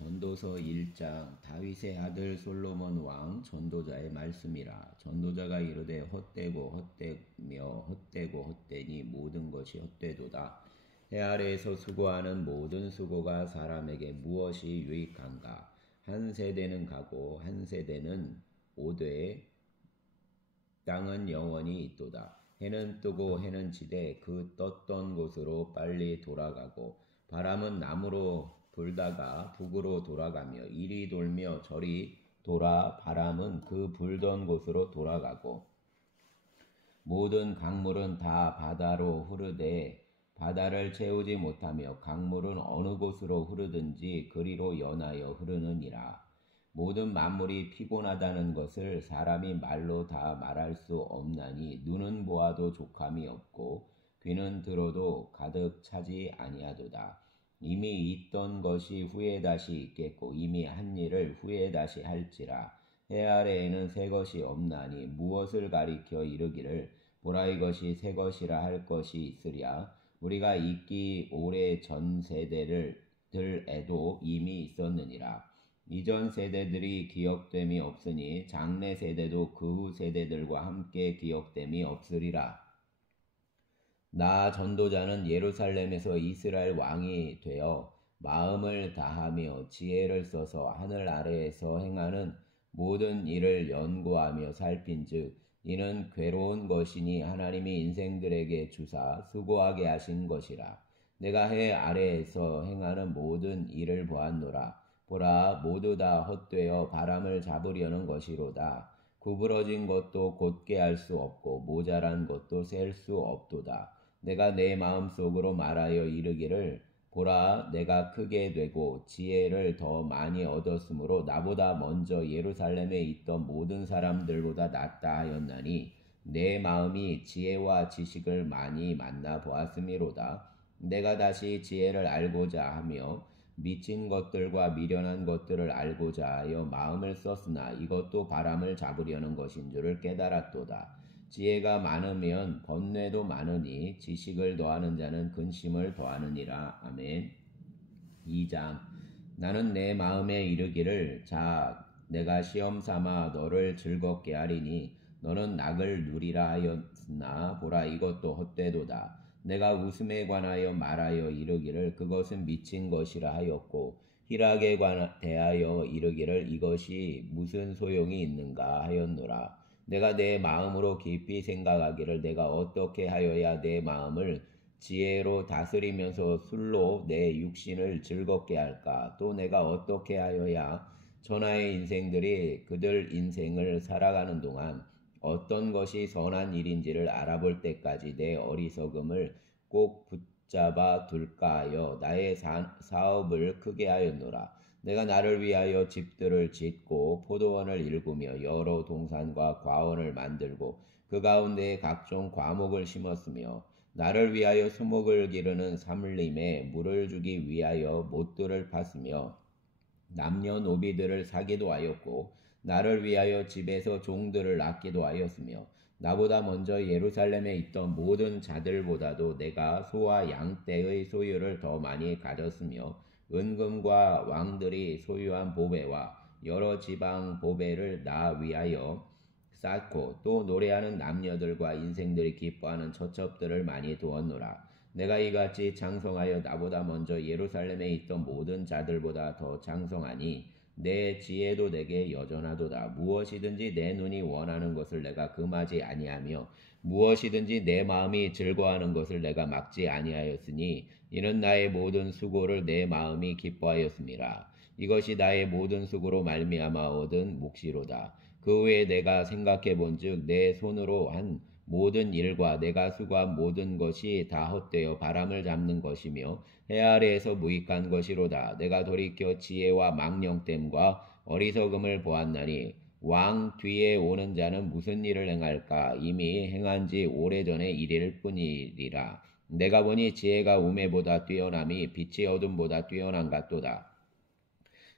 전도서 1장 다윗의 아들 솔로몬 왕 전도자의 말씀이라. 전도자가 이르되 헛되고 헛되며 헛되고 헛되니 모든 것이 헛되도다. 해 아래에서 수고하는 모든 수고가 사람에게 무엇이 유익한가? 한 세대는 가고 한 세대는 오되 땅은 영원히 있도다. 해는 뜨고 해는 지되 그 떴던 곳으로 빨리 돌아가고 바람은 남으로 불다가 북으로 돌아가며 이리 돌며 저리 돌아 바람은 그 불던 곳으로 돌아가고 모든 강물은 다 바다로 흐르되 바다를 채우지 못하며 강물은 어느 곳으로 흐르든지 그리로 연하여 흐르느니라. 모든 만물이 피곤하다는 것을 사람이 말로 다 말할 수 없나니 눈은 보아도 족함이 없고 귀는 들어도 가득 차지 아니하도다. 이미 있던 것이 후에 다시 있겠고 이미 한 일을 후에 다시 할지라. 해 아래에는 새 것이 없나니 무엇을 가리켜 이르기를 보라 이것이 새 것이라 할 것이 있으랴. 우리가 있기 오래 전 세대들에도 이미 있었느니라. 이전 세대들이 기억됨이 없으니 장래 세대도 그 후 세대들과 함께 기억됨이 없으리라. 나 전도자는 예루살렘에서 이스라엘 왕이 되어 마음을 다하며 지혜를 써서 하늘 아래에서 행하는 모든 일을 연구하며 살핀즉 이는 괴로운 것이니 하나님이 인생들에게 주사 수고하게 하신 것이라. 내가 해 아래에서 행하는 모든 일을 보았노라. 보라 모두 다 헛되어 바람을 잡으려는 것이로다. 구부러진 것도 곧게 할 수 없고 모자란 것도 셀 수 없도다. 내가 내 마음속으로 말하여 이르기를 보라 내가 크게 되고 지혜를 더 많이 얻었으므로 나보다 먼저 예루살렘에 있던 모든 사람들보다 낫다 하였나니 내 마음이 지혜와 지식을 많이 만나 보았음이로다. 내가 다시 지혜를 알고자 하며 미친 것들과 미련한 것들을 알고자 하여 마음을 썼으나 이것도 바람을 잡으려는 것인 줄을 깨달았도다. 지혜가 많으면 번뇌도 많으니 지식을 더하는 자는 근심을 더하느니라. 아멘. 2장 나는 내 마음에 이르기를 자 내가 시험 삼아 너를 즐겁게 하리니 너는 낙을 누리라 하였으나 보라 이것도 헛되도다. 내가 웃음에 관하여 말하여 이르기를 그것은 미친 것이라 하였고 희락에 대하여 이르기를 이것이 무슨 소용이 있는가 하였노라. 내가 내 마음으로 깊이 생각하기를 내가 어떻게 하여야 내 마음을 지혜로 다스리면서 술로 내 육신을 즐겁게 할까? 또 내가 어떻게 하여야 천하의 인생들이 그들 인생을 살아가는 동안 어떤 것이 선한 일인지를 알아볼 때까지 내 어리석음을 꼭 붙잡아 둘까 하여 나의 사업을 크게 하였노라. 내가 나를 위하여 집들을 짓고 포도원을 일구며 여러 동산과 과원을 만들고 그 가운데에 각종 과목을 심었으며 나를 위하여 수목을 기르는 삼림에 물을 주기 위하여 못들을 팠으며 남녀노비들을 사기도 하였고 나를 위하여 집에서 종들을 낳기도 하였으며 나보다 먼저 예루살렘에 있던 모든 자들보다도 내가 소와 양떼의 소유를 더 많이 가졌으며 은금과 왕들이 소유한 보배와 여러 지방 보배를 나 위하여 쌓고 또 노래하는 남녀들과 인생들이 기뻐하는 처첩들을 많이 두었노라. 내가 이같이 장성하여 나보다 먼저 예루살렘에 있던 모든 자들보다 더 장성하니 내 지혜도 내게 여전하도다. 무엇이든지 내 눈이 원하는 것을 내가 금하지 아니하며 무엇이든지 내 마음이 즐거워하는 것을 내가 막지 아니하였으니 이는 나의 모든 수고를 내 마음이 기뻐하였음이라. 이것이 나의 모든 수고로 말미암아 얻은 몫이로다. 그 후에 내가 생각해 본즉 내 손으로 한 모든 일과 내가 수고한 모든 것이 다 헛되어 바람을 잡는 것이며 해 아래에서 무익한 것이로다. 내가 돌이켜 지혜와 망령됨과 어리석음을 보았나니 왕 뒤에 오는 자는 무슨 일을 행할까? 이미 행한 지 오래전의 일일 뿐이리라. 내가 보니 지혜가 우매보다 뛰어남이 빛이 어둠보다 뛰어난 같도다.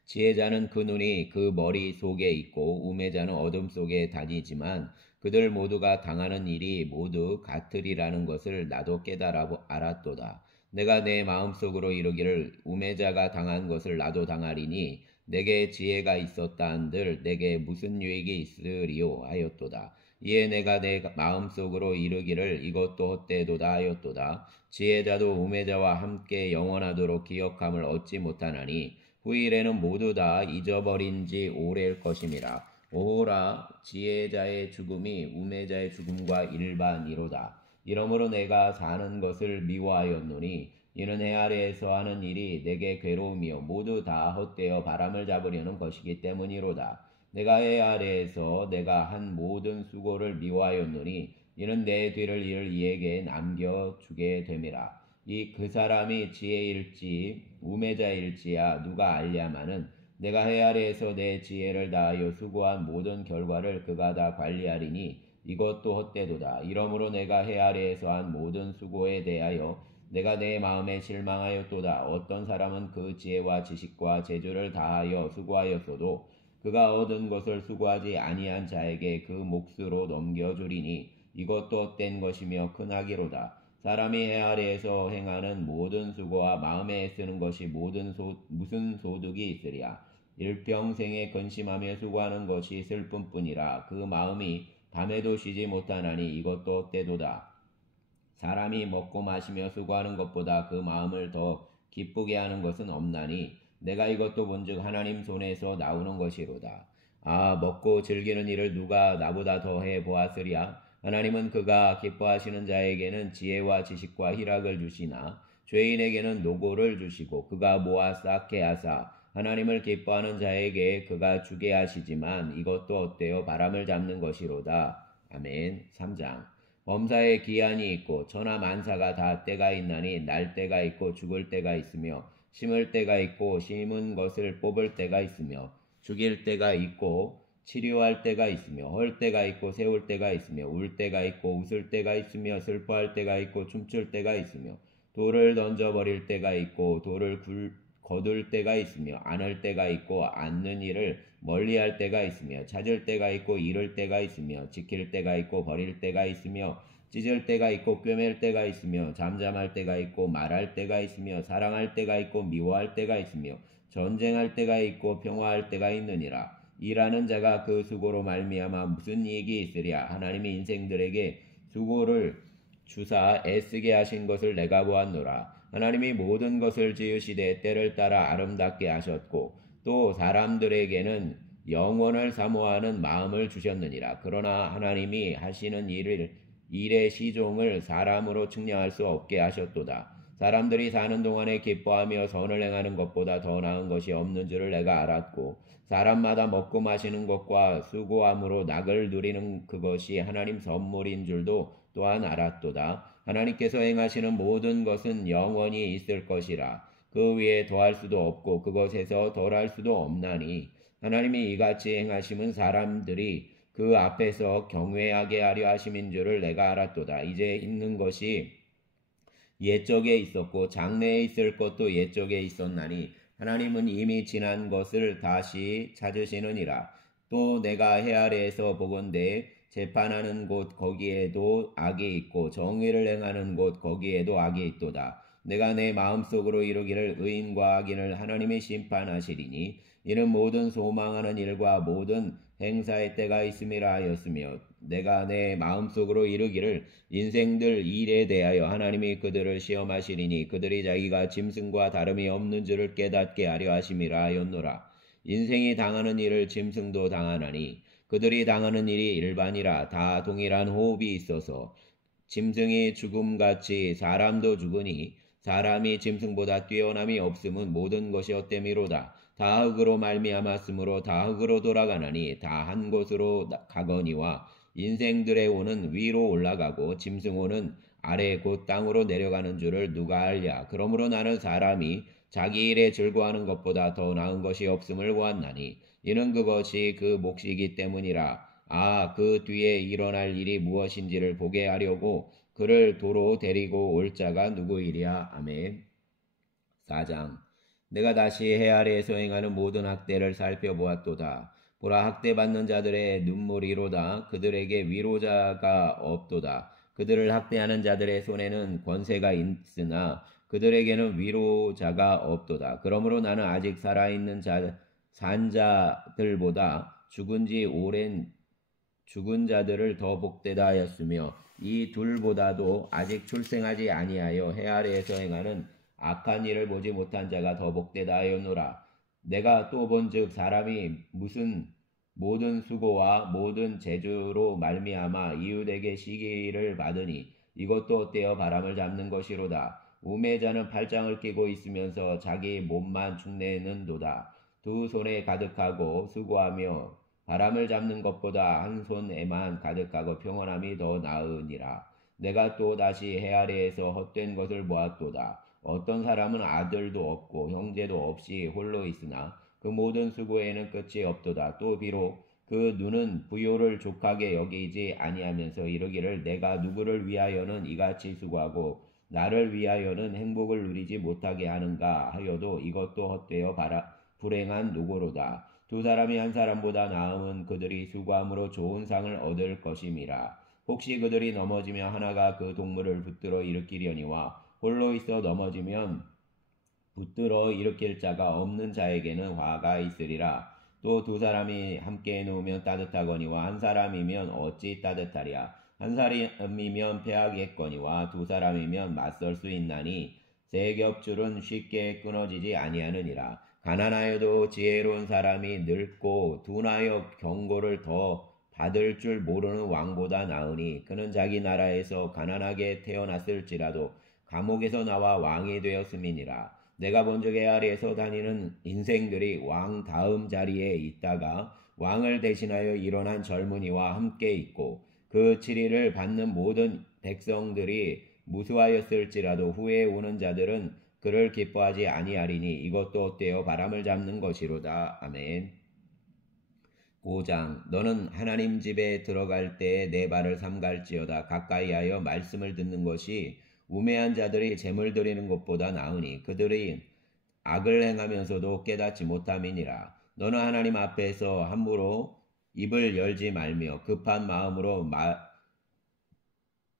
지혜자는 그 눈이 그 머리 속에 있고 우매자는 어둠 속에 다니지만 그들 모두가 당하는 일이 모두 같으리라는 것을 나도 깨달아 알았도다. 내가 내 마음속으로 이르기를 우매자가 당한 것을 나도 당하리니 내게 지혜가 있었다 한들 내게 무슨 유익이 있으리요 하였도다. 이에 내가 내 마음속으로 이르기를 이것도 헛되도다 하였도다. 지혜자도 우매자와 함께 영원하도록 기억함을 얻지 못하나니 후일에는 모두 다 잊어버린 지 오래일 것임이라. 오호라 지혜자의 죽음이 우매자의 죽음과 일반이로다. 이러므로 내가 사는 것을 미워하였노니 이는 해 아래에서 하는 일이 내게 괴로움이요 모두 다 헛되어 바람을 잡으려는 것이기 때문이로다. 내가 해 아래에서 내가 한 모든 수고를 미워하였노니 이는 내 뒤를 이을 이에게 남겨주게 됨이라. 이 그 사람이 지혜일지 우매자일지야 누가 알랴마는 내가 해 아래에서 내 지혜를 다하여 수고한 모든 결과를 그가 다 관리하리니 이것도 헛되도다. 이러므로 내가 해 아래에서 한 모든 수고에 대하여 내가 내 마음에 실망하였도다. 어떤 사람은 그 지혜와 지식과 재주를 다하여 수고하였어도 그가 얻은 것을 수고하지 아니한 자에게 그 몫으로 넘겨주리니 이것도 헛된 것이며 크나기로다. 사람이 해 아래에서 행하는 모든 수고와 마음에 애쓰는 것이 무슨 소득이 있으랴. 일평생에 근심하며 수고하는 것이 슬픔뿐이라. 그 마음이 밤에도 쉬지 못하나니 이것도 헛되도다. 사람이 먹고 마시며 수고하는 것보다 그 마음을 더 기쁘게 하는 것은 없나니 내가 이것도 본즉 하나님 손에서 나오는 것이로다. 아 먹고 즐기는 일을 누가 나보다 더해 보았으랴. 하나님은 그가 기뻐하시는 자에게는 지혜와 지식과 희락을 주시나 죄인에게는 노고를 주시고 그가 모아 쌓게 하사 하나님을 기뻐하는 자에게 그가 주게 하시지만 이것도 헛되어 바람을 잡는 것이로다. 아멘. 3장 범사에 기한이 있고 천하 만사가 다 때가 있나니 날 때가 있고 죽을 때가 있으며 심을 때가 있고 심은 것을 뽑을 때가 있으며 죽일 때가 있고 치료할 때가 있으며 헐 때가 있고 세울 때가 있으며 울 때가 있고 웃을 때가 있으며 슬퍼할 때가 있고 춤출 때가 있으며 돌을 던져버릴 때가 있고 돌을 거둘 때가 있으며 안을 때가 있고 앉는 일을 멀리할 때가 있으며 찾을 때가 있고 잃을 때가 있으며 지킬 때가 있고 버릴 때가 있으며 찢을 때가 있고 꿰맬 때가 있으며 잠잠할 때가 있고 말할 때가 있으며 사랑할 때가 있고 미워할 때가 있으며 전쟁할 때가 있고 평화할 때가 있느니라. 일하는 자가 그 수고로 말미암아 무슨 이익이 있으랴. 하나님이 인생들에게 수고를 주사 애쓰게 하신 것을 내가 보았노라. 하나님이 모든 것을 지으시되 때를 따라 아름답게 하셨고 또 사람들에게는 영원을 사모하는 마음을 주셨느니라. 그러나 하나님이 하시는 일의 시종을 사람으로 측량할 수 없게 하셨도다. 사람들이 사는 동안에 기뻐하며 선을 행하는 것보다 더 나은 것이 없는 줄을 내가 알았고 사람마다 먹고 마시는 것과 수고함으로 낙을 누리는 그것이 하나님 선물인 줄도 또한 알았도다. 하나님께서 행하시는 모든 것은 영원히 있을 것이라. 그 위에 더할 수도 없고 그것에서 덜할 수도 없나니 하나님이 이같이 행하심은 사람들이 그 앞에서 경외하게 하려 하심인 줄을 내가 알았도다. 이제 있는 것이 옛적에 있었고 장래에 있을 것도 옛적에 있었나니 하나님은 이미 지난 것을 다시 찾으시느니라. 또 내가 해 아래에서 보건대 재판하는 곳 거기에도 악이 있고 정의를 행하는 곳 거기에도 악이 있도다. 내가 내 마음속으로 이루기를 의인과 악인을 하나님이 심판하시리니 이는 모든 소망하는 일과 모든 행사의 때가 있음이라 하였으며 내가 내 마음속으로 이루기를 인생들 일에 대하여 하나님이 그들을 시험하시리니 그들이 자기가 짐승과 다름이 없는 줄을 깨닫게 하려 하심이라 하였노라. 인생이 당하는 일을 짐승도 당하나니 그들이 당하는 일이 일반이라. 다 동일한 호흡이 있어서 짐승이 죽음같이 사람도 죽으니 사람이 짐승보다 뛰어남이 없음은 모든 것이 헛됨이로다. 다 흙으로 말미암았으므로 다 흙으로 돌아가나니 다 한 곳으로 가거니와 인생들의 혼은 위로 올라가고 짐승혼은 아래 곧 땅으로 내려가는 줄을 누가 알랴. 그러므로 나는 사람이 자기 일에 즐거워하는 것보다 더 나은 것이 없음을 보았나니 이는 그것이 그 몫이기 때문이라. 아, 그 뒤에 일어날 일이 무엇인지를 보게 하려고 그를 도로 데리고 올 자가 누구이랴. 아멘. 4장 내가 다시 해 아래에서 행하는 모든 학대를 살펴보았도다. 보라 학대받는 자들의 눈물이로다. 그들에게 위로자가 없도다. 그들을 학대하는 자들의 손에는 권세가 있으나 그들에게는 위로자가 없도다. 그러므로 나는 아직 살아있는 산 자들보다 죽은 지 오랜 죽은 자들을 더 복되다 하였으며 이 둘보다도 아직 출생하지 아니하여 해 아래에서 행하는 악한 일을 보지 못한 자가 더 복되다 하였노라. 내가 또 본즉 사람이 무슨 모든 수고와 모든 재주로 말미암아 이웃에게 시기를 받으니 이것도 어때요? 바람을 잡는 것이로다. 우매자는 팔짱을 끼고 있으면서 자기 몸만 축내는도다. 두 손에 가득하고 수고하며 바람을 잡는 것보다 한 손에만 가득하고 평온함이 더 나으니라. 내가 또 다시 해 아래에서 헛된 것을 보았도다. 어떤 사람은 아들도 없고 형제도 없이 홀로 있으나 그 모든 수고에는 끝이 없도다. 또 비록 그 눈은 부요를 족하게 여기지 아니하면서 이르기를 내가 누구를 위하여는 이같이 수고하고 나를 위하여는 행복을 누리지 못하게 하는가 하여도 이것도 헛되어 불행한 노고로다. 두 사람이 한 사람보다 나음은 그들이 수고함으로 좋은 상을 얻을 것임이라. 혹시 그들이 넘어지면 하나가 그 동물을 붙들어 일으키려니와 홀로 있어 넘어지면 붙들어 일으킬 자가 없는 자에게는 화가 있으리라. 또 두 사람이 함께 누우면 따뜻하거니와 한 사람이면 어찌 따뜻하랴. 한 사람이면 패하겠거니와 두 사람이면 맞설 수 있나니 세 겹줄은 쉽게 끊어지지 아니하느니라. 가난하여도 지혜로운 사람이 늙고 둔하여 경고를 더 받을 줄 모르는 왕보다 나으니 그는 자기 나라에서 가난하게 태어났을지라도 감옥에서 나와 왕이 되었음이니라. 내가 본즉 해 아래에서 다니는 인생들이 왕 다음 자리에 있다가 왕을 대신하여 일어난 젊은이와 함께 있고 그 치리를 받는 모든 백성들이 무수하였을지라도 후에 오는 자들은 그를 기뻐하지 아니하리니 이것도 어때요? 바람을 잡는 것이로다. 아멘. 5장 너는 하나님 집에 들어갈 때에 내 발을 삼갈지어다. 가까이하여 말씀을 듣는 것이 우매한 자들이 재물 드리는 것보다 나으니 그들이 악을 행하면서도 깨닫지 못함이니라. 너는 하나님 앞에서 함부로 입을 열지 말며 급한 마음으로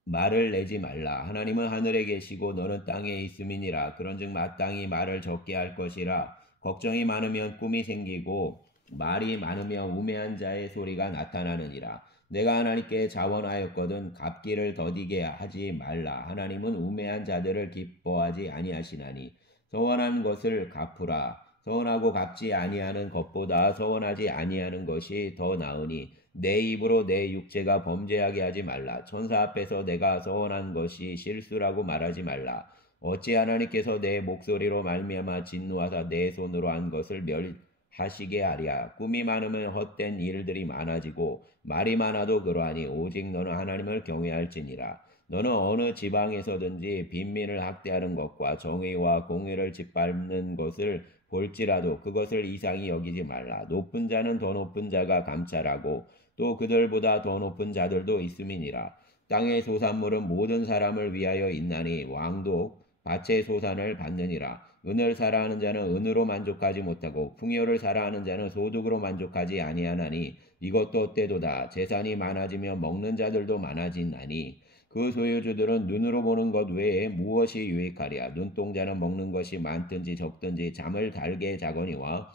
말을 내지 말라. 하나님은 하늘에 계시고 너는 땅에 있음이니라. 그런즉 마땅히 말을 적게 할 것이라. 걱정이 많으면 꿈이 생기고 말이 많으면 우매한 자의 소리가 나타나느니라. 내가 하나님께 자원하였거든 갚기를 더디게 하지 말라. 하나님은 우매한 자들을 기뻐하지 아니하시나니 서원한 것을 갚으라. 서원하고 갚지 아니하는 것보다 서원하지 아니하는 것이 더 나으니 내 입으로 내 육체가 범죄하게 하지 말라. 천사 앞에서 내가 서원한 것이 실수라고 말하지 말라. 어찌 하나님께서 내 목소리로 말미암아 진노하사 내 손으로 한 것을 멸하시게 하랴. 꿈이 많으면 헛된 일들이 많아지고 말이 많아도 그러하니 오직 너는 하나님을 경외할지니라. 너는 어느 지방에서든지 빈민을 학대하는 것과 정의와 공의를 짓밟는 것을 볼지라도 그것을 이상히 여기지 말라. 높은 자는 더 높은 자가 감찰하고 또 그들보다 더 높은 자들도 있음이니라. 땅의 소산물은 모든 사람을 위하여 있나니 왕도 밭의 소산을 받느니라. 은을 사랑하는 자는 은으로 만족하지 못하고 풍요를 사랑하는 자는 소득으로 만족하지 아니하나니 이것도 때도다. 재산이 많아지며 먹는 자들도 많아지나니 그 소유주들은 눈으로 보는 것 외에 무엇이 유익하랴. 눈동자는 먹는 것이 많든지 적든지 잠을 달게 자거니와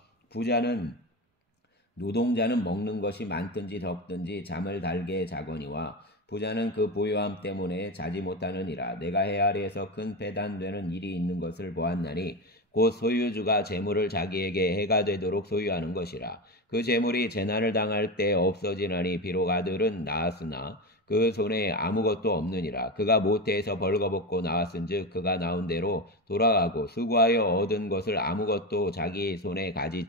노동자는 먹는 것이 많든지 적든지 잠을 달게 자거니와 부자는 그 부요함 때문에 자지 못하느니라. 내가 해 아래에서 큰 배단되는 일이 있는 것을 보았나니 곧 소유주가 재물을 자기에게 해가 되도록 소유하는 것이라. 그 재물이 재난을 당할 때 없어지나니 비록 아들은 낳았으나 그 손에 아무것도 없느니라. 그가 모태에서 벌거벗고 나왔은즉 그가 나온 대로 돌아가고 수고하여 얻은 것을 아무것도 자기 손에 가지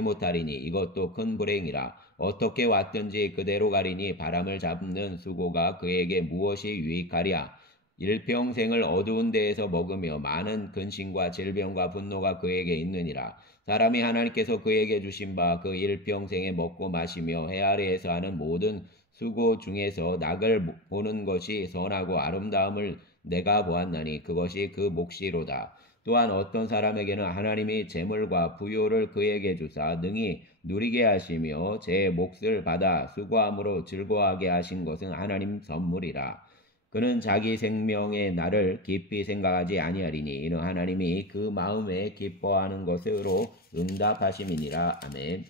못하리니 이것도 큰 불행이라. 어떻게 왔든지 그대로 가리니 바람을 잡는 수고가 그에게 무엇이 유익하랴. 일평생을 어두운 데에서 먹으며 많은 근심과 질병과 분노가 그에게 있느니라. 사람이 하나님께서 그에게 주신 바 그 일평생에 먹고 마시며 해 아래에서 하는 모든 수고 중에서 낙을 보는 것이 선하고 아름다움을 내가 보았나니 그것이 그 몫이로다. 또한 어떤 사람에게는 하나님이 재물과 부요를 그에게 주사 능히 누리게 하시며 제 몫을 받아 수고함으로 즐거워하게 하신 것은 하나님 선물이라. 그는 자기 생명의 날을 깊이 생각하지 아니하리니 이는 하나님이 그 마음에 기뻐하는 것으로 응답하심이니라. 아멘.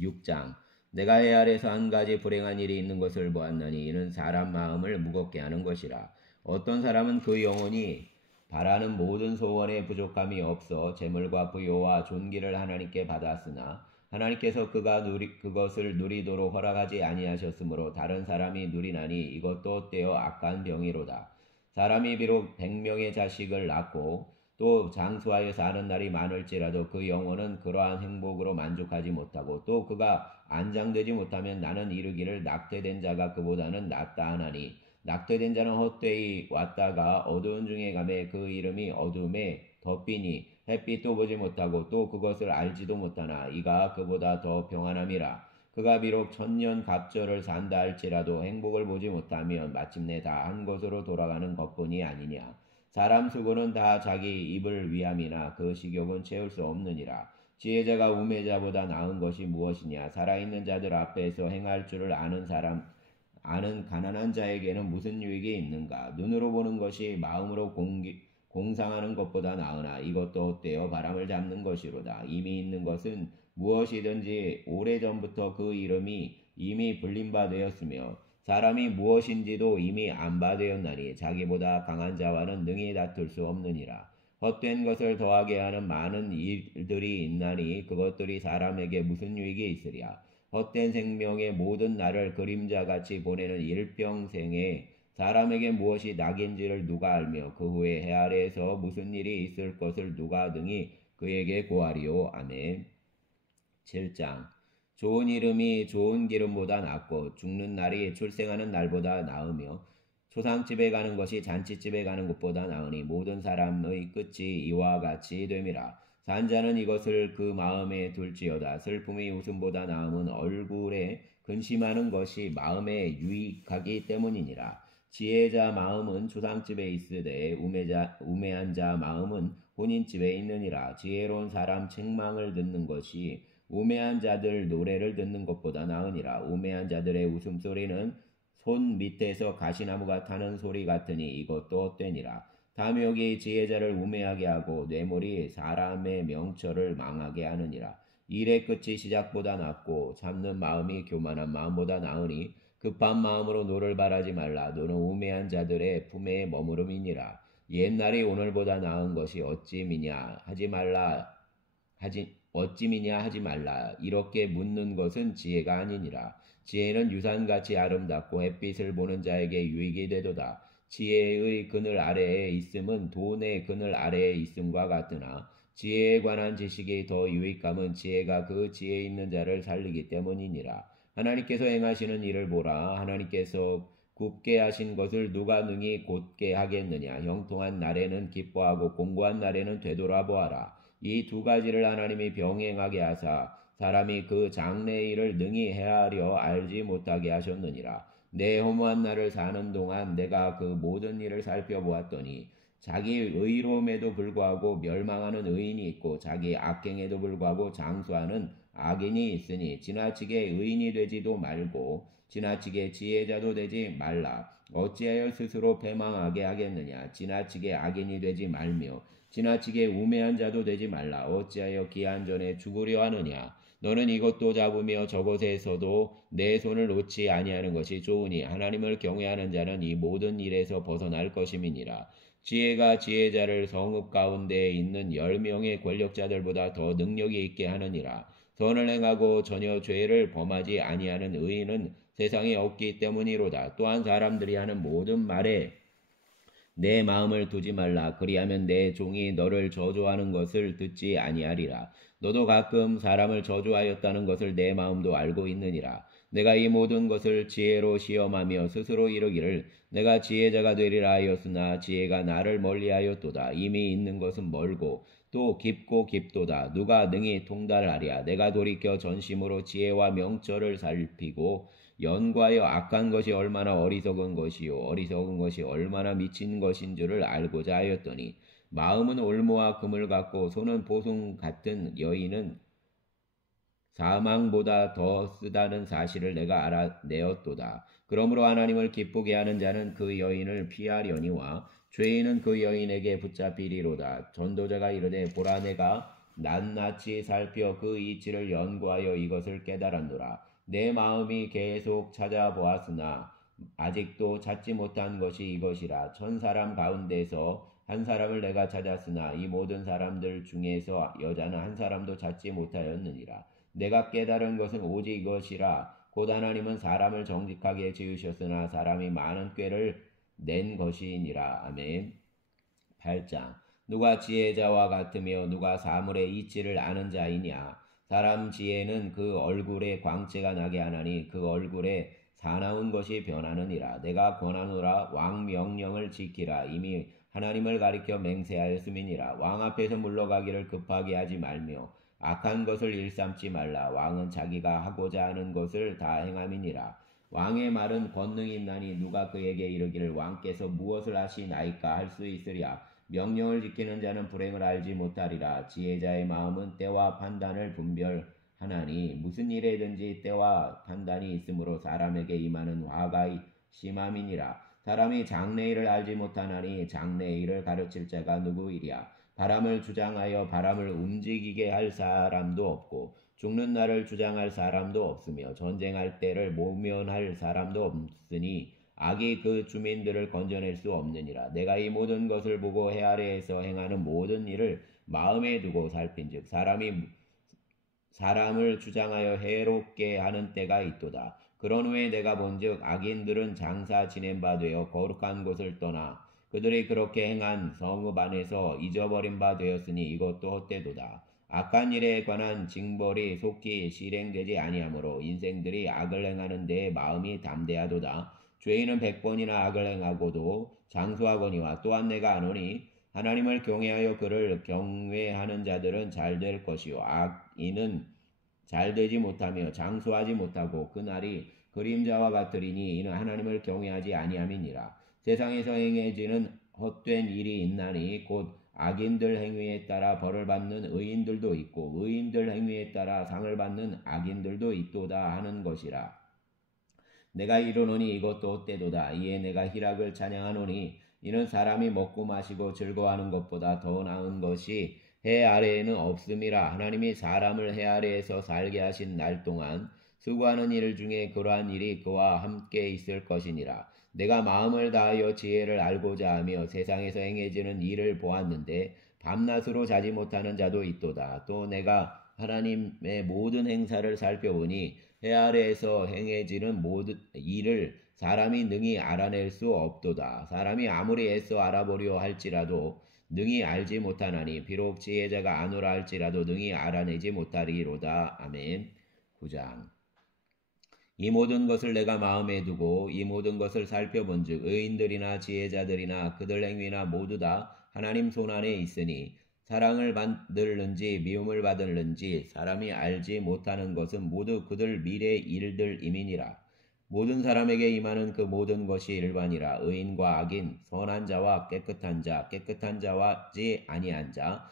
6장. 내가 해 아래서 한 가지 불행한 일이 있는 것을 보았나니 이는 사람 마음을 무겁게 하는 것이라. 어떤 사람은 그 영혼이 바라는 모든 소원에 부족함이 없어 재물과 부요와 존귀를 하나님께 받았으나 하나님께서 그것을 누리도록 허락하지 아니하셨으므로 다른 사람이 누리나니 이것도 떼어 악한 병이로다. 사람이 비록 100명의 자식을 낳고 또 장수하여 사는 날이 많을지라도 그 영혼은 그러한 행복으로 만족하지 못하고 또 그가 안장되지 못하면 나는 이르기를 낙태된 자가 그보다는 낫다 하나니 낙태된 자는 헛되이 왔다가 어두운 중에 가매 그 이름이 어둠에 덮이니 햇빛도 보지 못하고 또 그것을 알지도 못하나 이가 그보다 더 평안함이라. 그가 비록 1000년 갑절을 산다 할지라도 행복을 보지 못하면 마침내 다 한 곳으로 돌아가는 것뿐이 아니냐. 사람 수고는 다 자기 입을 위함이나 그 식욕은 채울 수 없느니라. 지혜자가 우매자보다 나은 것이 무엇이냐. 살아있는 자들 앞에서 행할 줄을 아는 가난한 자에게는 무슨 유익이 있는가. 눈으로 보는 것이 마음으로 공상하는 것보다 나으나 이것도 헛되어 바람을 잡는 것이로다. 이미 있는 것은 무엇이든지 오래전부터 그 이름이 이미 불린 바 되었으며 사람이 무엇인지도 이미 안 바 되었나니 자기보다 강한 자와는 능히 다툴 수 없느니라. 헛된 것을 더하게 하는 많은 일들이 있나니 그것들이 사람에게 무슨 유익이 있으랴. 헛된 생명의 모든 날을 그림자같이 보내는 일평생에 사람에게 무엇이 낙인지를 누가 알며 그 후에 해 아래에서 무슨 일이 있을 것을 누가 능히 그에게 고하리요. 아멘. 7장. 좋은 이름이 좋은 기름보다 낫고 죽는 날이 출생하는 날보다 나으며 초상집에 가는 것이 잔치집에 가는 것보다 나으니 모든 사람의 끝이 이와 같이 됨이라. 산자는 이것을 그 마음에 둘지어다. 슬픔이 웃음보다 나음은 얼굴에 근심하는 것이 마음에 유익하기 때문이니라. 지혜자 마음은 초상집에 있으되 우매한 자 마음은 혼인집에 있느니라. 지혜로운 사람 책망을 듣는 것이 우매한 자들 노래를 듣는 것보다 나으니라. 우매한 자들의 웃음소리는 손 밑에서 가시나무가 타는 소리 같으니 이것도 헛되니라. 탐욕이 지혜자를 우매하게 하고 뇌물이 사람의 명철을 망하게 하느니라. 일의 끝이 시작보다 낫고 참는 마음이 교만한 마음보다 나으니 급한 마음으로 노를 바라지 말라. 노는 우매한 자들의 품에 머무름이니라. 옛날이 오늘보다 나은 것이 어찌미냐 하지 말라. 이렇게 묻는 것은 지혜가 아니니라. 지혜는 유산같이 아름답고 햇빛을 보는 자에게 유익이 되도다. 지혜의 그늘 아래에 있음은 돈의 그늘 아래에 있음과 같으나 지혜에 관한 지식이 더 유익함은 지혜가 그 지혜 있는 자를 살리기 때문이니라. 하나님께서 행하시는 일을 보라. 하나님께서 굽게 하신 것을 누가 능히 곧게 하겠느냐. 형통한 날에는 기뻐하고 공고한 날에는 되돌아보아라. 이 두 가지를 하나님이 병행하게 하사 사람이 그 장래의 일을 능히 헤아려 알지 못하게 하셨느니라. 내 허무한 날을 사는 동안 내가 그 모든 일을 살펴보았더니 자기 의로움에도 불구하고 멸망하는 의인이 있고 자기 악행에도 불구하고 장수하는 악인이 있으니 지나치게 의인이 되지도 말고 지나치게 지혜자도 되지 말라. 어찌하여 스스로 패망하게 하겠느냐. 지나치게 악인이 되지 말며 지나치게 우매한 자도 되지 말라. 어찌하여 기한 전에 죽으려 하느냐. 너는 이것도 잡으며 저것에서도 내 손을 놓지 아니하는 것이 좋으니 하나님을 경외하는 자는 이 모든 일에서 벗어날 것임이니라. 지혜가 지혜자를 성읍 가운데에 있는 10명의 권력자들보다 더 능력이 있게 하느니라. 선을 행하고 전혀 죄를 범하지 아니하는 의인은 세상에 없기 때문이로다. 또한 사람들이 하는 모든 말에 내 마음을 두지 말라. 그리하면 내 종이 너를 저주하는 것을 듣지 아니하리라. 너도 가끔 사람을 저주하였다는 것을 내 마음도 알고 있느니라. 내가 이 모든 것을 지혜로 시험하며 스스로 이르기를 내가 지혜자가 되리라 하였으나 지혜가 나를 멀리하였도다. 이미 있는 것은 멀고 또 깊고 깊도다. 누가 능히 통달하랴. 내가 돌이켜 전심으로 지혜와 명철을 살피고 연구하여 악한 것이 얼마나 어리석은 것이요 어리석은 것이 얼마나 미친 것인 줄을 알고자 하였더니 마음은 올무와 금을 같고 손은 보송 같은 여인은 사망보다 더 쓰다는 사실을 내가 알아내었도다. 그러므로 하나님을 기쁘게 하는 자는 그 여인을 피하려니와 죄인은 그 여인에게 붙잡히리로다. 전도자가 이르되 보라 내가 낱낱이 살펴 그 이치를 연구하여 이것을 깨달았노라. 내 마음이 계속 찾아보았으나 아직도 찾지 못한 것이 이것이라. 천 사람 가운데서 한 사람을 내가 찾았으나 이 모든 사람들 중에서 여자는 한 사람도 찾지 못하였느니라. 내가 깨달은 것은 오직 이것이라. 곧 하나님은 사람을 정직하게 지으셨으나 사람이 많은 꾀를 낸 것이니라. 아멘. 8장. 누가 지혜자와 같으며 누가 사물의 이치를 아는 자이냐. 사람 지혜는 그 얼굴에 광채가 나게 하나니 그 얼굴에 사나운 것이 변하느니라. 내가 권하노라. 왕 명령을 지키라. 이미 하나님을 가리켜 맹세하였음이니라. 왕 앞에서 물러가기를 급하게 하지 말며 악한 것을 일삼지 말라. 왕은 자기가 하고자 하는 것을 다 행함이니라. 왕의 말은 권능이 있나니 누가 그에게 이르기를 왕께서 무엇을 하시나이까 할 수 있으랴. 명령을 지키는 자는 불행을 알지 못하리라. 지혜자의 마음은 때와 판단을 분별하나니 무슨 일에든지 때와 판단이 있으므로 사람에게 임하는 화가 심함이니라. 사람이 장래일을 알지 못하나니 장래일을 가르칠 자가 누구이랴. 바람을 주장하여 바람을 움직이게 할 사람도 없고 죽는 날을 주장할 사람도 없으며 전쟁할 때를 모면할 사람도 없으니 악이 그 주민들을 건져낼 수 없느니라. 내가 이 모든 것을 보고 해 아래에서 행하는 모든 일을 마음에 두고 살핀즉 사람이 사람을 주장하여 해롭게 하는 때가 있도다. 그런 후에 내가 본즉 악인들은 장사 지낸 바 되어 거룩한 곳을 떠나 그들이 그렇게 행한 성읍 안에서 잊어버린 바 되었으니 이것도 헛되도다. 악한 일에 관한 징벌이 속히 실행되지 아니하므로 인생들이 악을 행하는 데에 마음이 담대하도다. 죄인은 100번이나 악을 행하고도 장수하거니와 또한 내가 아노니 하나님을 경외하여 그를 경외하는 자들은 잘 될 것이요 악인은 잘 되지 못하며 장수하지 못하고 그날이 그림자와 같으리니 이는 하나님을 경외하지 아니함이니라. 세상에서 행해지는 헛된 일이 있나니 곧 악인들 행위에 따라 벌을 받는 의인들도 있고 의인들 행위에 따라 상을 받는 악인들도 있도다 하는 것이라. 내가 이르노니 이것도 헛되도다. 이에 내가 희락을 찬양하노니 이는 사람이 먹고 마시고 즐거워하는 것보다 더 나은 것이 해 아래에는 없음이라. 하나님이 사람을 해 아래에서 살게 하신 날 동안 수고하는 일 중에 그러한 일이 그와 함께 있을 것이니라. 내가 마음을 다하여 지혜를 알고자 하며 세상에서 행해지는 일을 보았는데 밤낮으로 자지 못하는 자도 있도다. 또 내가 하나님의 모든 행사를 살펴보니 해 아래에서 행해지는 모든 일을 사람이 능히 알아낼 수 없도다. 사람이 아무리 애써 알아보려 할지라도 능히 알지 못하나니 비록 지혜자가 아노라 할지라도 능히 알아내지 못하리로다. 아멘. 9장. 이 모든 것을 내가 마음에 두고 이 모든 것을 살펴본즉 의인들이나 지혜자들이나 그들 행위나 모두 다 하나님 손안에 있으니 사랑을 받을는지 미움을 받을는지 사람이 알지 못하는 것은 모두 그들 미래 일들임이니라. 모든 사람에게 임하는 그 모든 것이 일반이라. 의인과 악인, 선한 자와 깨끗한 자, 깨끗한 자와지 아니한 자,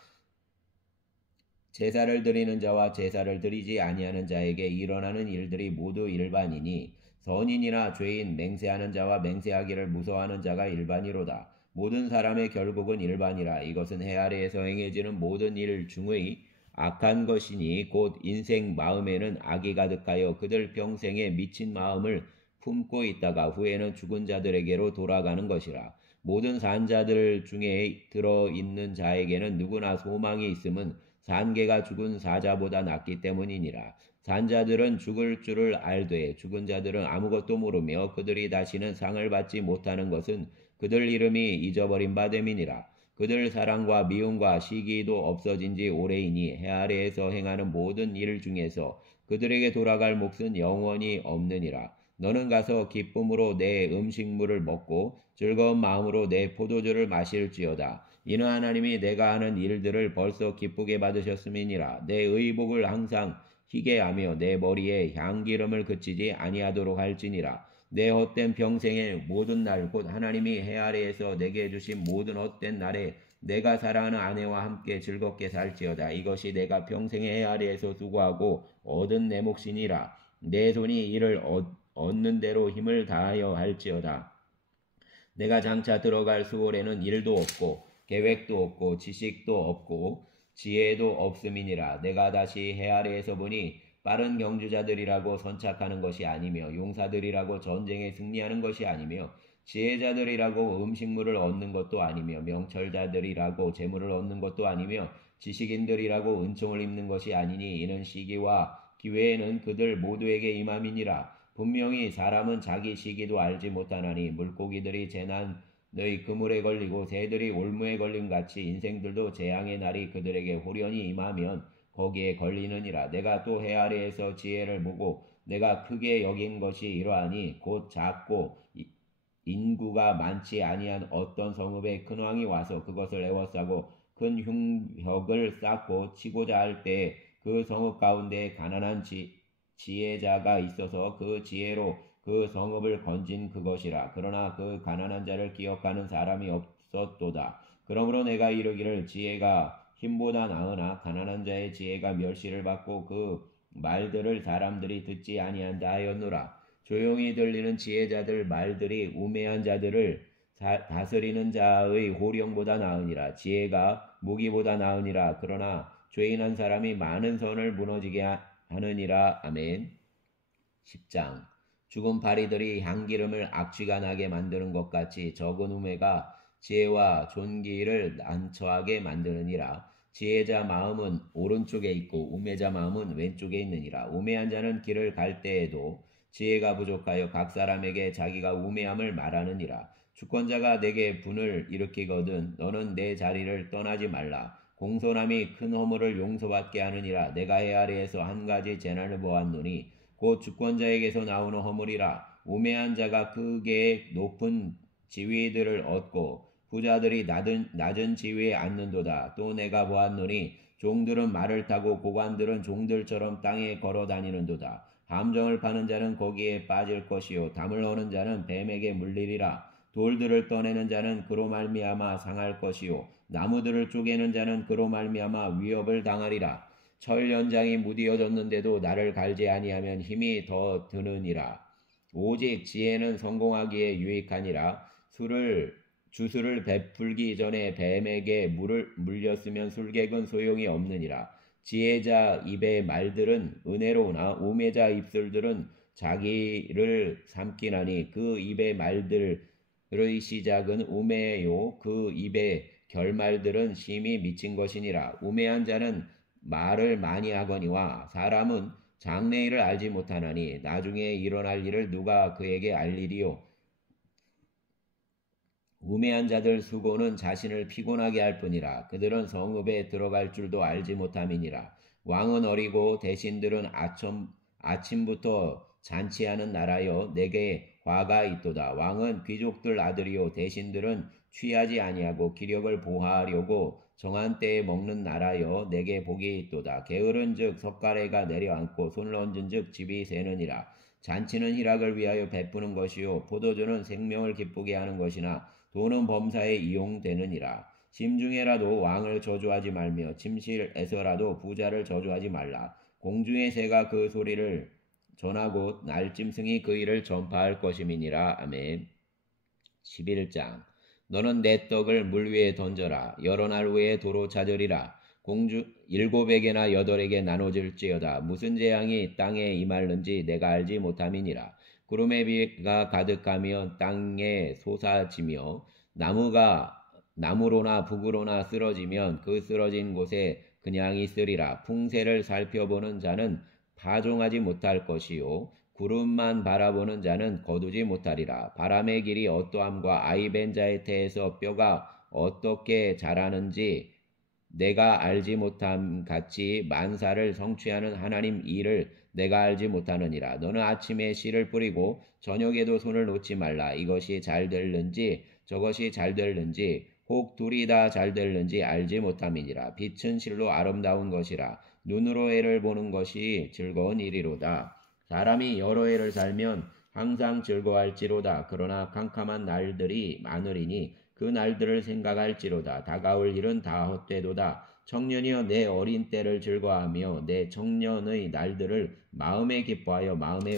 제사를 드리는 자와 제사를 드리지 아니하는 자에게 일어나는 일들이 모두 일반이니 선인이나 죄인, 맹세하는 자와 맹세하기를 무서워하는 자가 일반이로다. 모든 사람의 결국은 일반이라. 이것은 해 아래에서 행해지는 모든 일 중의 악한 것이니 곧 인생 마음에는 악이 가득하여 그들 평생에 미친 마음을 품고 있다가 후에는 죽은 자들에게로 돌아가는 것이라. 모든 산자들 중에 들어있는 자에게는 누구나 소망이 있음은 산개가 죽은 사자보다 낫기 때문이니라. 산자들은 죽을 줄을 알되 죽은 자들은 아무것도 모르며 그들이 다시는 상을 받지 못하는 것은 그들 이름이 잊어버린 바 됨이니라. 그들 사랑과 미움과 시기도 없어진 지 오래이니 해 아래에서 행하는 모든 일 중에서 그들에게 돌아갈 몫은 영원히 없느니라. 너는 가서 기쁨으로 내 음식물을 먹고 즐거운 마음으로 내 포도주를 마실지어다. 이는 하나님이 내가 하는 일들을 벌써 기쁘게 받으셨음이니라. 내 의복을 항상 희게 하며 내 머리에 향기름을 그치지 아니하도록 할지니라. 내 헛된 평생의 모든 날 곧 하나님이 해 아래에서 내게 주신 모든 헛된 날에 내가 사랑하는 아내와 함께 즐겁게 살지어다. 이것이 내가 평생의 헤아리에서 수고하고 얻은 내 몫이니라. 내 손이 이를 얻는 대로 힘을 다하여 할지어다. 내가 장차 들어갈 수월에는 일도 없고 계획도 없고 지식도 없고 지혜도 없음이니라. 내가 다시 헤아리에서 보니 빠른 경주자들이라고 선착하는 것이 아니며 용사들이라고 전쟁에 승리하는 것이 아니며 지혜자들이라고 음식물을 얻는 것도 아니며 명철자들이라고 재물을 얻는 것도 아니며 지식인들이라고 은총을 입는 것이 아니니 이는 시기와 기회에는 그들 모두에게 임함이니라. 분명히 사람은 자기 시기도 알지 못하나니 물고기들이 재난의 그물에 걸리고 새들이 올무에 걸림 같이 인생들도 재앙의 날이 그들에게 홀연히 임하면 거기에 걸리느니라. 내가 또 해 아래에서 지혜를 보고 내가 크게 여긴 것이 이러하니 곧 작고 인구가 많지 아니한 어떤 성읍에 큰 왕이 와서 그것을 에워싸고 큰 흉벽을 쌓고 치고자 할 때 그 성읍 가운데 가난한 지혜자가 있어서 그 지혜로 그 성읍을 건진 그것이라. 그러나 그 가난한 자를 기억하는 사람이 없었도다. 그러므로 내가 이르기를 지혜가 힘보다 나으나 가난한 자의 지혜가 멸시를 받고 그 말들을 사람들이 듣지 아니한다 하였노라. 조용히 들리는 지혜자들 말들이 우매한 자들을 다스리는 자의 호령보다 나으니라. 지혜가 무기보다 나으니라. 그러나 죄인한 사람이 많은 선을 무너지게 하느니라. 아멘. 10장. 죽은 파리들이 향기름을 악취가 나게 만드는 것 같이 적은 우매가 지혜와 존귀를 난처하게 만드느니라. 지혜자 마음은 오른쪽에 있고 우매자 마음은 왼쪽에 있느니라. 우매한 자는 길을 갈 때에도 지혜가 부족하여 각 사람에게 자기가 우매함을 말하느니라. 주권자가 내게 분을 일으키거든 너는 내 자리를 떠나지 말라. 공손함이 큰 허물을 용서받게 하느니라. 내가 해 아래에서 한 가지 재난을 보았노니 곧 주권자에게서 나오는 허물이라. 우매한 자가 크게 높은 지위들을 얻고 부자들이 낮은 지위에 앉는도다. 또 내가 보았노니 종들은 말을 타고 고관들은 종들처럼 땅에 걸어 다니는도다. 함정을 파는 자는 거기에 빠질 것이요 담을 허는 자는 뱀에게 물리리라. 돌들을 떠내는 자는 그로 말미암아 상할 것이요 나무들을 쪼개는 자는 그로 말미암아 위협을 당하리라. 철 연장이 무디어졌는데도 나를 갈지 아니하면 힘이 더 드느니라. 오직 지혜는 성공하기에 유익하니라. 주술을 베풀기 전에 뱀에게 물을 물렸으면 술객은 소용이 없느니라. 지혜자 입의 말들은 은혜로우나 우매자 입술들은 자기를 삼키나니 그 입의 말들의 시작은 우매요 그 입의 결말들은 심히 미친 것이니라. 우매한 자는 말을 많이 하거니와 사람은 장래일을 알지 못하나니 나중에 일어날 일을 누가 그에게 알리리요. 우매한 자들 수고는 자신을 피곤하게 할 뿐이라. 그들은 성읍에 들어갈 줄도 알지 못함이니라. 왕은 어리고 대신들은 아침부터 잔치하는 나라여 내게 화가 있도다. 왕은 귀족들 아들이요 대신들은 취하지 아니하고 기력을 보하려고 정한 때에 먹는 나라여 내게 복이 있도다. 게으른즉 석가래가 내려앉고 손을 얹은즉 집이 새느니라. 잔치는 희락을 위하여 베푸는 것이요 포도주는 생명을 기쁘게 하는 것이나 돈은 범사에 이용되느니라. 심중에라도 왕을 저주하지 말며 침실에서라도 부자를 저주하지 말라. 공중의 새가 그 소리를 전하고 날짐승이 그 일을 전파할 것임이니라. 아멘. 11장. 너는 내 떡을 물 위에 던져라. 여러 날 후에 도로 찾으리라. 공주 7에게나 8에게 나눠질지어다. 무슨 재앙이 땅에 임할는지 내가 알지 못함이니라. 구름에 비가 가득하며 땅에 솟아지며 나무로나 북으로나 쓰러지면 그 쓰러진 곳에 그냥 있으리라. 풍세를 살펴보는 자는 파종하지 못할 것이요 구름만 바라보는 자는 거두지 못하리라. 바람의 길이 어떠함과 아이벤 자의 태에서 뼈가 어떻게 자라는지 내가 알지 못함 같이 만사를 성취하는 하나님 일을 내가 알지 못하느니라. 너는 아침에 씨를 뿌리고 저녁에도 손을 놓지 말라. 이것이 잘 될는지 저것이 잘 될는지 혹 둘이 다 잘 될는지 알지 못함이니라. 빛은 실로 아름다운 것이라. 눈으로 해를 보는 것이 즐거운 일이로다. 사람이 여러 해를 살면 항상 즐거워할지로다. 그러나 캄캄한 날들이 많으리니 그 날들을 생각할지로다. 다가올 일은 다 헛되도다. 청년이여 내 어린 때를 즐거워하며 내 청년의 날들을 마음에 기뻐하여 마음에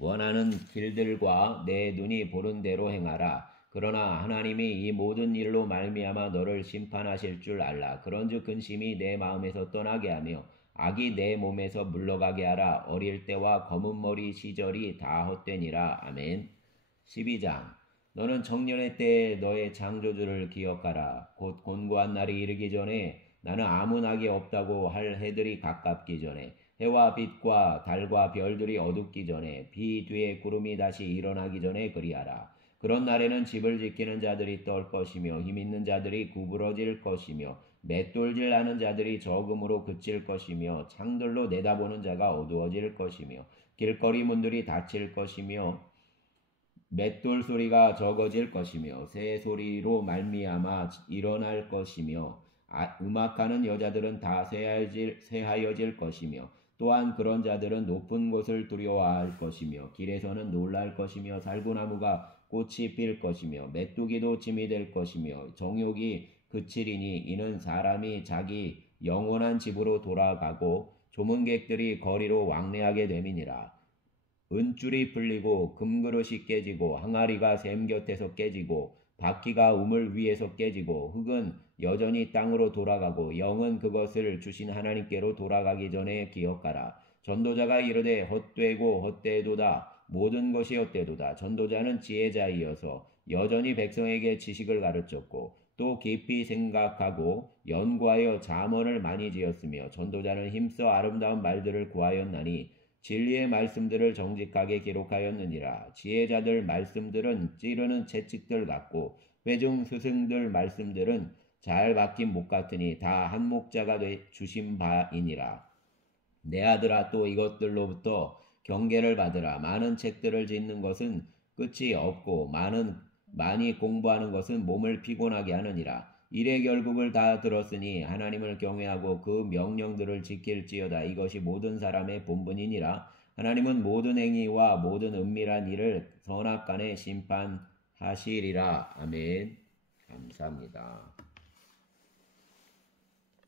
원하는 길들과 내 눈이 보는 대로 행하라. 그러나 하나님이 이 모든 일로 말미암아 너를 심판하실 줄 알라. 그런즉 근심이 내 마음에서 떠나게 하며 악이 내 몸에서 물러가게 하라. 어릴 때와 검은 머리 시절이 다 헛되니라. 아멘. 12장. 너는 청년의 때에 너의 창조주를 기억하라. 곧 곤고한 날이 이르기 전에 나는 아무 낙이 없다고 할 해들이 가깝기 전에 해와 빛과 달과 별들이 어둡기 전에 비 뒤에 구름이 다시 일어나기 전에 그리하라. 그런 날에는 집을 지키는 자들이 떨 것이며 힘있는 자들이 구부러질 것이며 맷돌질 하는 자들이 적음으로 그칠 것이며 창들로 내다보는 자가 어두워질 것이며 길거리 문들이 닫힐 것이며 맷돌 소리가 적어질 것이며 새 소리로 말미암아 일어날 것이며 음악하는 여자들은 다 쇠하여질 것이며 또한 그런 자들은 높은 곳을 두려워할 것이며 길에서는 놀랄 것이며 살구나무가 꽃이 필 것이며 메뚜기도 짐이 될 것이며 정욕이 그치리니 이는 사람이 자기 영원한 집으로 돌아가고 조문객들이 거리로 왕래하게 됨이니라. 은줄이 풀리고 금그릇이 깨지고 항아리가 샘 곁에서 깨지고 바퀴가 우물 위에서 깨지고 흙은 여전히 땅으로 돌아가고 영은 그것을 주신 하나님께로 돌아가기 전에 기억하라. 전도자가 이르되 헛되고 헛되도다. 모든 것이 헛되도다. 전도자는 지혜자이어서 여전히 백성에게 지식을 가르쳤고 또 깊이 생각하고 연구하여 잠언을 많이 지었으며 전도자는 힘써 아름다운 말들을 구하였나니 진리의 말씀들을 정직하게 기록하였느니라. 지혜자들 말씀들은 찌르는 채찍들 같고 회중 스승들 말씀들은 잘 박힌 목 같으니 다 한 목자가 주신 바이니라. 내 아들아 또 이것들로부터 경계를 받으라. 많은 책들을 짓는 것은 끝이 없고 많이 공부하는 것은 몸을 피곤하게 하느니라. 일의 결국을 다 들었으니 하나님을 경외하고 그 명령들을 지킬지어다. 이것이 모든 사람의 본분이니라. 하나님은 모든 행위와 모든 은밀한 일을 선악간에 심판하시리라. 아멘. 감사합니다.